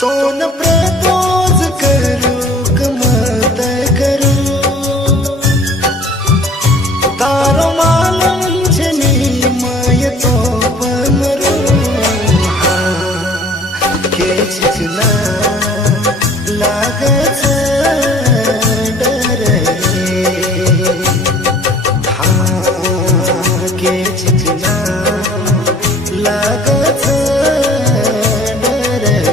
तो न प्रपोज करू कमत करू तारो मालम छनी माय तो पमरू के छिना लागत डर के